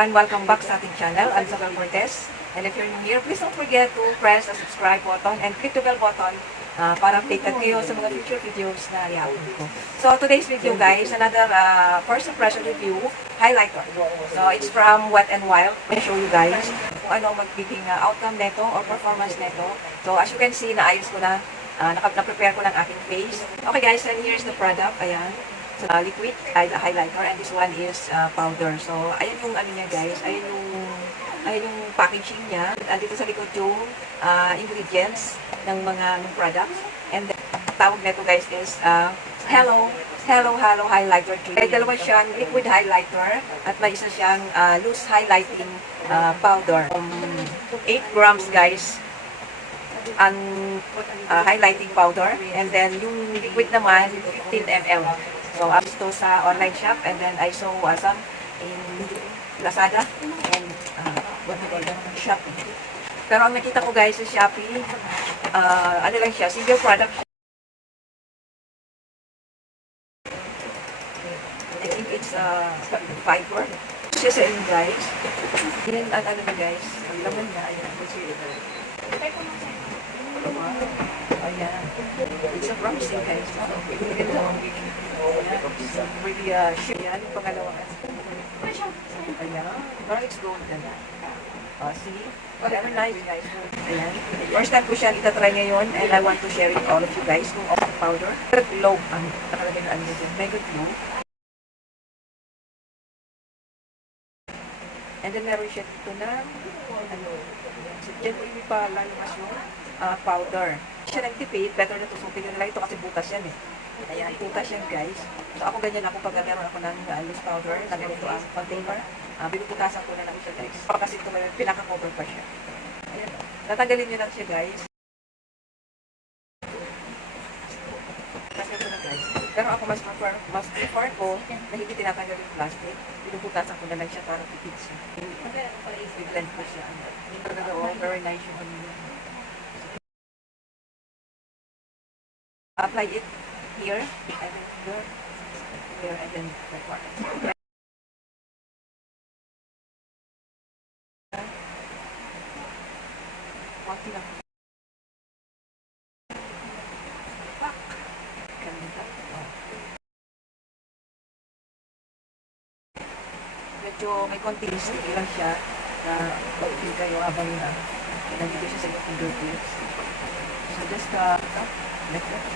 everyone, welcome back sa ating channel. I'm Zabellefortes. And if you're new here, please don't forget to press the subscribe button and click the bell button para updated kayo sa mga future videos na i-upload ko. So today's video guys, another first impression review highlighter. So it's from Wet n Wild. I'll show you guys kung ano magiging outcome neto or performance neto. So as you can see, naayos ko na, na-prepare ko ng aking face. Okay guys, and here's the product. Ayan. Liquid highlighter, and this one is powder. So ayan yung ano niya guys, ayan yung packaging niya. Andito sa likod yung ingredients ng mga products. And then, tawag nito guys is Hello Highlighter 3. May dalawa siyang liquid highlighter at may isa siyang loose highlighting powder. 8 grams guys ang highlighting powder, and then yung liquid naman 15 ml. So, up to sa online shop, and then I saw some in Lazada and Shopee. Pero ang nakita ko guys sa Shopee, ano lang siya, single product. I think it's fiber. Siya sa inyo guys. Yan ang ano na guys, ang laman na, ayan. Ayan. It's a promising guys. Ayan. Really ship yan. Yung pangalawa. Ayan. Parang it's golden. See? Very nice guys. Ayan. First time ko siya itatry ngayon, and I want to share it all of you guys. Kung off powder. Glow. Nakalagay na ano dito. Mega glow. And then meron siya dito na dyan po hindi pa lalabas yung powder. Siya nagtipid, better na tusukin nyo nila ito kasi butas yan eh. Ayan, butas yan guys. So ako ganyan ako pag meron ako ng loose powder na ganito ang container. Binuputasan ko na lang siya guys. Kasi ito may pinaka-cover pa siya. Ayan, tatanggalin nyo lang siya guys. Kasi ito na guys. Pero ako mas prefer ko na hindi tinatanggal yung plastic. Binuputasan ko na lang siya para tipid siya. I-blend ko siya. Yung pagkagawa, very nice yung apply it here, and then here, and then like what? Konti lang. Pak! Ganda. Medyo may konting sticky lang siya na pag-feel kayo habang nandito siya sa inyong fingertips. So just like that.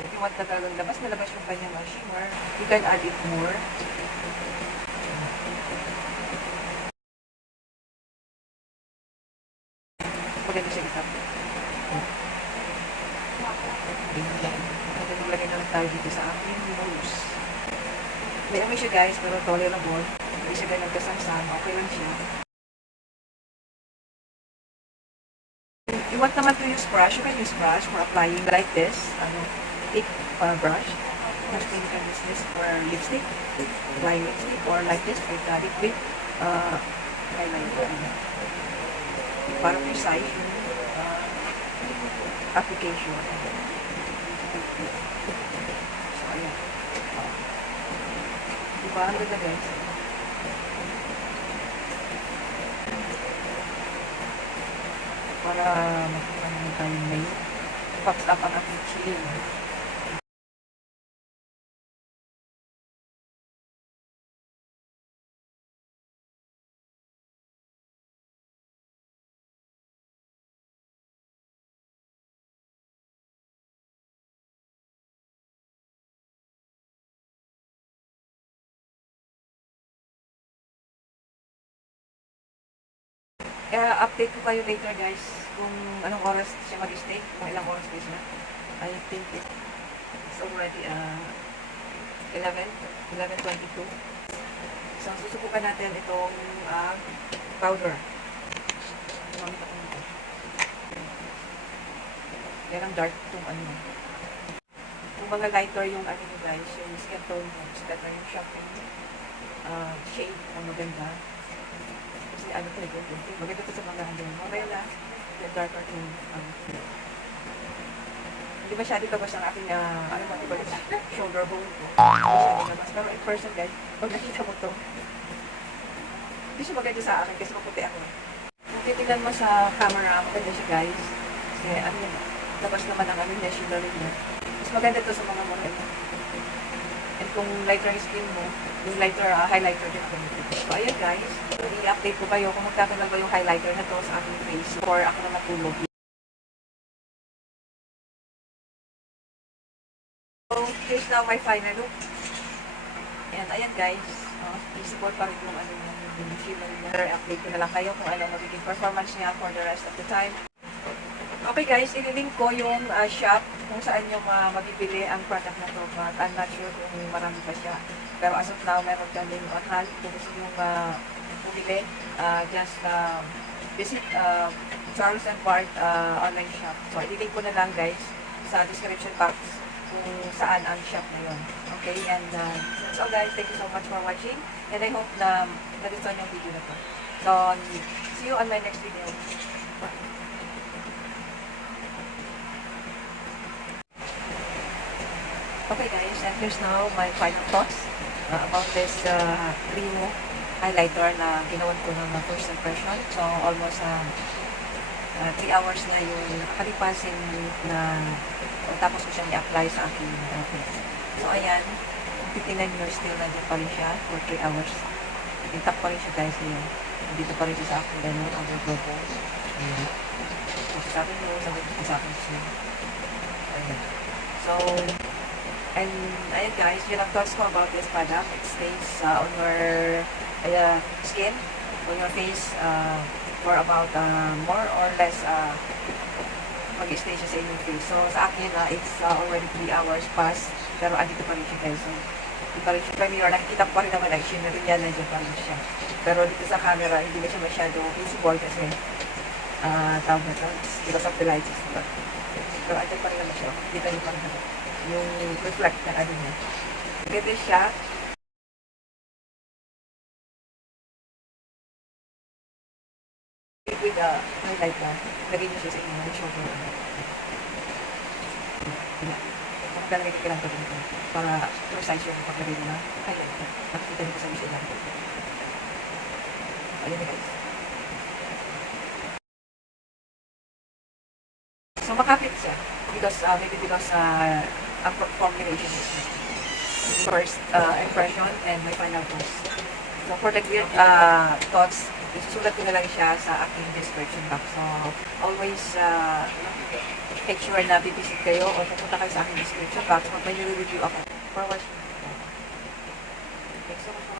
If you want na talagang labas yung kanyang shimmer, you can add it more. Maganda siya itap. Naglagay na lang tayo dito sa aking nose. May amoy siya guys, pero tolerable. Hindi siya ganang kasamsam. Okay lang siya. You want naman to use brush, you can use brush for applying like this. Thick brush. Then you can use this for lipstick, apply lipstick, or like this for liquid highlighter. Para precise yung application. So, ayan. Diba? Ang ganda guys. Para makita naman tayo may box up ang ating chin. Update ko kayo later guys kung anong oras siya mag-stay, kung ilang oras na siya. I think it's already 11:22. So susubukan natin itong powder. Yan ang dark itong ano. Kung mga lighter yung ano nyo guys, yung skin tone mo, better yung shopping shade ang maganda. Ano ito, maganda ito sa mga morela, yung darker tone. Hindi masyado labas ang aking, ano mo, diba, shoulder bone ko. Pero in person guys, pag nakita mo ito, hindi siya maganda sa akin kasi maputi ako. Kung titignan mo sa camera, maganda siya guys. Kasi ano yun, labas naman ang ano niya, shimmery niya. Mas maganda to sa mga morena. And kung lighter skin mo, yung lighter, highlighter din ako nito. So ayan guys, i-update ko kayo kung magtatagal ba yung highlighter na to sa aking face or ako na matulog. So here's now my final look. And ayan guys, i-support pa rin yung ano yung shimmery niya. Update ko na lang kayo kung ano magiging performance niya for the rest of the time. Okay guys, ililink ko yung shop kung saan nyo mabibili ang product na to. But I'm not sure kung marami pa siya. Pero as of now, meron kaming on hand. Kung gusto nyo bumili, just visit Charles Barth Online Shop. So ililink ko na lang guys sa description box kung saan ang shop na yun. Okay, and that's all guys. Thank you so much for watching. And I hope na nagustuhan yung video na to. So, see you on my next video. Okay guys, and here's now my final thoughts about this Rio highlighter na ginawan ko ng first impression. So, almost 3 hours na yung nakalipasin na tapos ko siyang i-apply sa aking face. So, ayan, kung titingnan nyo, still nandiyan pa rin siya for 3 hours. Intact pa rin siya guys ngayon. Dito pa rin siya sa aking underglow ko. Ayan. So, sa akin nose, sa akin chin. Ayan. So, and ayan guys, yun ang thoughts ko about this product. It stays on your skin, on your face for about more or less mag-stay siya sa inyong face. So sa akin, it's already 3 hours past, pero andito pa rin siya guys. So, hindi pa rin siya familiar. Nakikita ko pa rin naman ang shimmery niya, nandiyan pa rin siya. Pero dito sa camera, hindi na siya masyado visible kasi tawag na ito, because of the lights. Pero andyan pa rin naman siya. Dito niyo pa rin naman yung reflect na ano niya. Ganda siya. With the highlight na, lagay niyo siya sa inyong shoulder. Maglalagay ka lang ito dito para precise yung paglagay niyo na highlight na. Nakikita niyo sa wish lang. Ayun na guys. So makapit siya. Because ang formulation is first impression and my final thoughts. So for the thoughts, isusulat ko na lang siya sa aking description box. So always make sure na bibisit kayo o pupunta kayo sa aking description box. Mag may review ako for watching. Thanks so much for